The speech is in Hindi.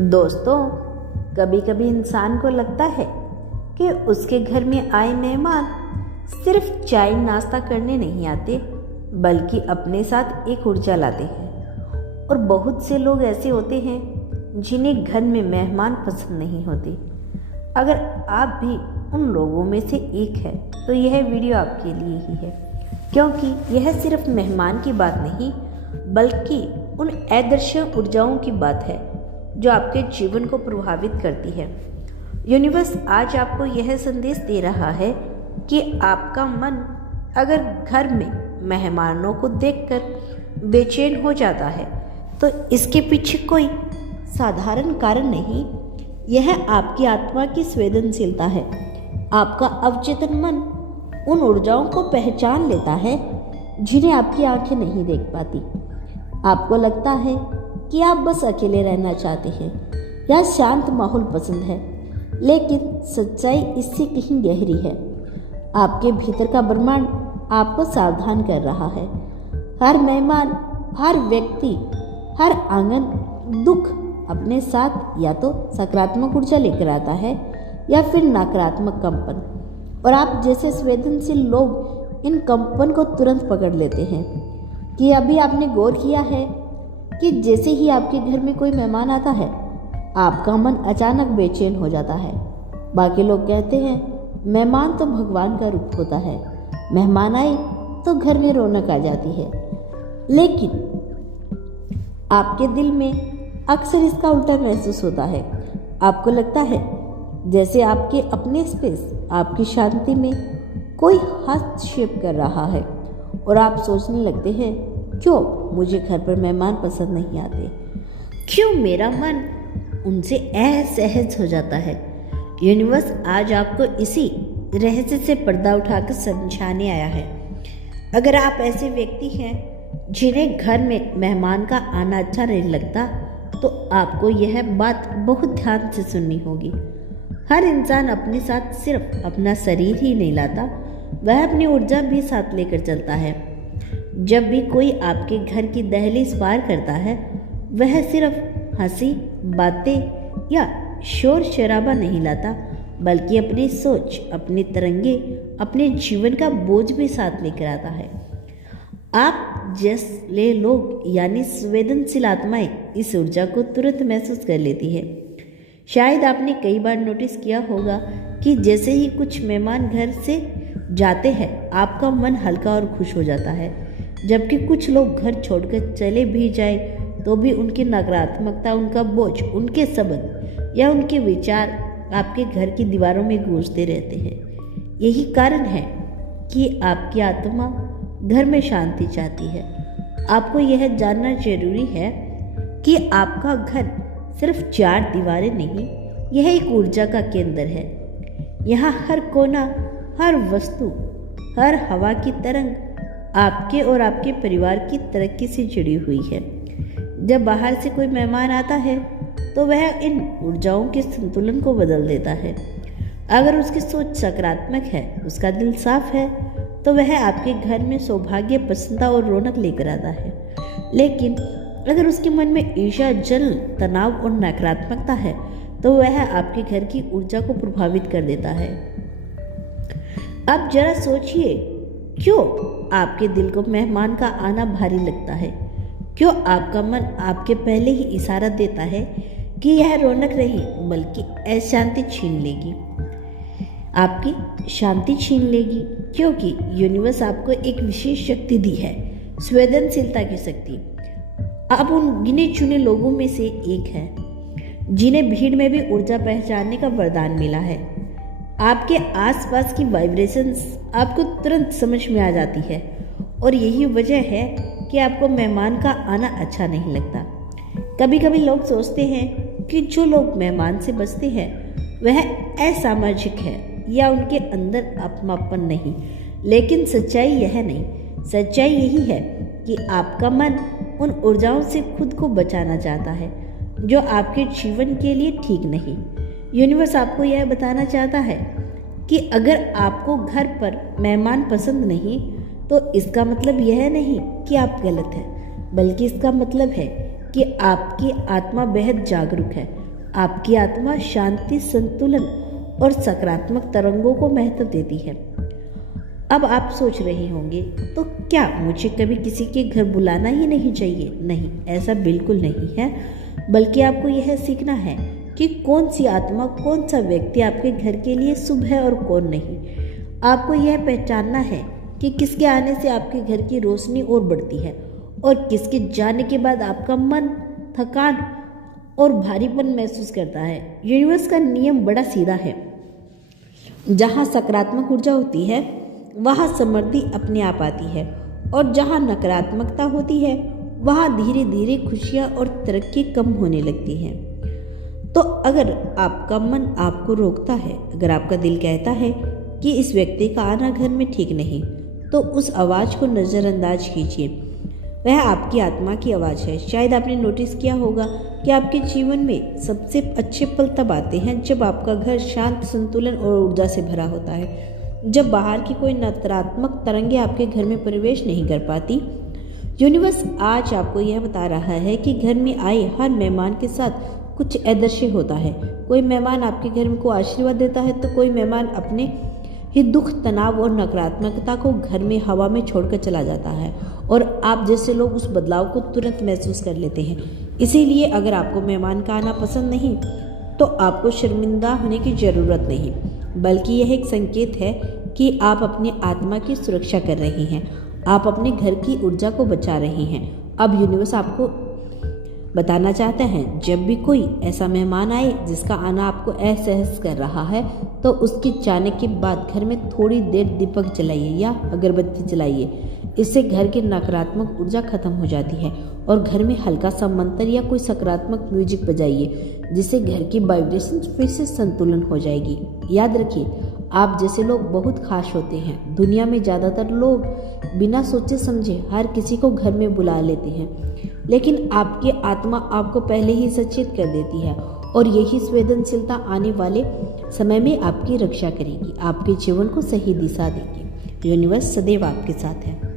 दोस्तों, कभी कभी इंसान को लगता है कि उसके घर में आए मेहमान सिर्फ चाय नाश्ता करने नहीं आते, बल्कि अपने साथ एक ऊर्जा लाते हैं। और बहुत से लोग ऐसे होते हैं जिन्हें घर में मेहमान पसंद नहीं होते। अगर आप भी उन लोगों में से एक है तो यह वीडियो आपके लिए ही है, क्योंकि यह सिर्फ मेहमान की बात नहीं बल्कि उन अदृश्य ऊर्जाओं की बात है जो आपके जीवन को प्रभावित करती है। यूनिवर्स आज आपको यह संदेश दे रहा है कि आपका मन अगर घर में मेहमानों को देखकर बेचैन हो जाता है तो इसके पीछे कोई साधारण कारण नहीं, यह आपकी आत्मा की संवेदनशीलता है। आपका अवचेतन मन उन ऊर्जाओं को पहचान लेता है जिन्हें आपकी आंखें नहीं देख पाती। आपको लगता है कि आप बस अकेले रहना चाहते हैं या शांत माहौल पसंद है, लेकिन सच्चाई इससे कहीं गहरी है। आपके भीतर का ब्रह्मांड आपको सावधान कर रहा है। हर मेहमान, हर व्यक्ति, हर आंगन दुख अपने साथ या तो सकारात्मक ऊर्जा लेकर आता है या फिर नकारात्मक कंपन, और आप जैसे संवेदनशील लोग इन कंपन को तुरंत पकड़ लेते हैं। कि अभी आपने गौर किया है कि जैसे ही आपके घर में कोई मेहमान आता है आपका मन अचानक बेचैन हो जाता है। बाकी लोग कहते हैं मेहमान तो भगवान का रूप होता है, मेहमान आए तो घर में रौनक आ जाती है, लेकिन आपके दिल में अक्सर इसका उल्टा महसूस होता है। आपको लगता है जैसे आपके अपने स्पेस, आपकी शांति में कोई हस्तक्षेप कर रहा है, और आप सोचने लगते हैं क्यों मुझे घर पर मेहमान पसंद नहीं आते, क्यों मेरा मन उनसे असहज हो जाता है। यूनिवर्स आज आपको इसी रहस्य से पर्दा उठाकर समझाने आया है। अगर आप ऐसे व्यक्ति हैं जिन्हें घर में मेहमान का आना अच्छा नहीं लगता तो आपको यह बात बहुत ध्यान से सुननी होगी। हर इंसान अपने साथ सिर्फ अपना शरीर ही नहीं लाता, वह अपनी ऊर्जा भी साथ लेकर चलता है। जब भी कोई आपके घर की दहलीज पार करता है वह सिर्फ हंसी, बातें या शोर शराबा नहीं लाता, बल्कि अपनी सोच, अपनी तरंगे, अपने जीवन का बोझ भी साथ लेकर आता है। आप जैसे लोग यानी संवेदनशील आत्माएं इस ऊर्जा को तुरंत महसूस कर लेती है। शायद आपने कई बार नोटिस किया होगा कि जैसे ही कुछ मेहमान घर से जाते हैं आपका मन हल्का और खुश हो जाता है, जबकि कुछ लोग घर छोड़कर चले भी जाए तो भी उनकी नकारात्मकता, उनका बोझ, उनके शब्द या उनके विचार आपके घर की दीवारों में गूंजते रहते हैं। यही कारण है कि आपकी आत्मा घर में शांति चाहती है। आपको यह जानना जरूरी है कि आपका घर सिर्फ चार दीवारें नहीं, यह एक ऊर्जा का केंद्र है। यहाँ हर कोना, हर वस्तु, हर हवा की तरंग आपके और आपके परिवार की तरक्की से जुड़ी हुई है। जब बाहर से कोई मेहमान आता है तो वह इन ऊर्जाओं के संतुलन को बदल देता है। अगर उसकी सोच सकारात्मक है, उसका दिल साफ है, तो वह आपके घर में सौभाग्य, प्रसन्नता और रौनक लेकर आता है। लेकिन अगर उसके मन में ईर्ष्या, जलन, तनाव और नकारात्मकता है तो वह आपके घर की ऊर्जा को प्रभावित कर देता है। अब जरा सोचिए, क्यों आपके दिल को मेहमान का आना भारी लगता है? क्यों आपका मन आपके पहले ही इशारा देता है कि यह रौनक नहीं बल्कि अशांति छीन लेगी, आपकी शांति छीन लेगी? क्योंकि यूनिवर्स आपको एक विशेष शक्ति दी है, संवेदनशीलता की शक्ति। आप उन गिने चुने लोगों में से एक हैं जिन्हें भीड़ में भी ऊर्जा पहचानने का वरदान मिला है। आपके आसपास की वाइब्रेशंस आपको तुरंत समझ में आ जाती है, और यही वजह है कि आपको मेहमान का आना अच्छा नहीं लगता। कभी कभी लोग सोचते हैं कि जो लोग मेहमान से बचते हैं वह असामाजिक है या उनके अंदर अपनापन नहीं, लेकिन सच्चाई यह नहीं। सच्चाई यही है कि आपका मन उन ऊर्जाओं से खुद को बचाना चाहता है जो आपके जीवन के लिए ठीक नहीं। यूनिवर्स आपको यह बताना चाहता है कि अगर आपको घर पर मेहमान पसंद नहीं तो इसका मतलब यह नहीं कि आप गलत हैं, बल्कि इसका मतलब है कि आपकी आत्मा बेहद जागरूक है आपकी आत्मा शांति, संतुलन और सकारात्मक तरंगों को महत्व देती है। अब आप सोच रहे होंगे, तो क्या मुझे कभी किसी के घर बुलाना ही नहीं चाहिए? नहीं, ऐसा बिल्कुल नहीं है, बल्कि आपको यह सीखना है कि कौन सी आत्मा, कौन सा व्यक्ति आपके घर के लिए शुभ है और कौन नहीं। आपको यह पहचानना है कि किसके आने से आपके घर की रोशनी और बढ़ती है और किसके जाने के बाद आपका मन थकान और भारीपन महसूस करता है। यूनिवर्स का नियम बड़ा सीधा है। जहाँ सकारात्मक ऊर्जा होती है वहाँ समृद्धि अपने आप आती है, और जहाँ नकारात्मकता होती है वहाँ धीरे धीरे खुशियाँ और तरक्की कम होने लगती है। तो अगर आपका मन आपको रोकता है, अगर आपका दिल कहता है कि इस व्यक्ति का आना घर में ठीक नहीं, तो उस आवाज़ को नज़रअंदाज कीजिए। वह आपकी आत्मा की आवाज़ है। शायद आपने नोटिस किया होगा कि आपके जीवन में सबसे अच्छे पल तब आते हैं जब आपका घर शांत, संतुलन और ऊर्जा से भरा होता है। जब बाहर की कोई नकारात्मक तरंगे आपके घर में प्रवेश नहीं कर पाती। यूनिवर्स आज आपको यह बता रहा है कि घर में आए हर मेहमान के साथ कुछ अदृश्य होता है। कोई मेहमान आपके घर को आशीर्वाद देता है, तो कोई मेहमान अपने ही दुख, तनाव और नकारात्मकता को घर में हवा में छोड़कर चला जाता है, और आप जैसे लोग उस बदलाव को तुरंत महसूस कर लेते हैं। इसीलिए अगर आपको मेहमान का आना पसंद नहीं, तो आपको शर्मिंदा होने की ज़रूरत नहीं, बल्कि यह एक संकेत है कि आप अपनी आत्मा की सुरक्षा कर रही हैं। आप अपने घर की ऊर्जा को बचा रही हैं। अब यूनिवर्स आपको बताना चाहता है, जब भी कोई ऐसा मेहमान आए जिसका आना आपको असहज कर रहा है, तो उसके जाने के बाद घर में थोड़ी देर दीपक जलाइए या अगरबत्ती जलाइए। इससे घर की नकारात्मक ऊर्जा खत्म हो जाती है, और घर में हल्का सा मंत्र या कोई सकारात्मक म्यूजिक बजाइए, जिससे घर की वाइब्रेशन फिर से संतुलन हो जाएगी। याद रखिए, आप जैसे लोग बहुत खास होते हैं। दुनिया में ज़्यादातर लोग बिना सोचे समझे हर किसी को घर में बुला लेते हैं, लेकिन आपकी आत्मा आपको पहले ही सचेत कर देती है, और यही संवेदनशीलता आने वाले समय में आपकी रक्षा करेगी, आपके जीवन को सही दिशा देगी। यूनिवर्स सदैव आपके साथ है।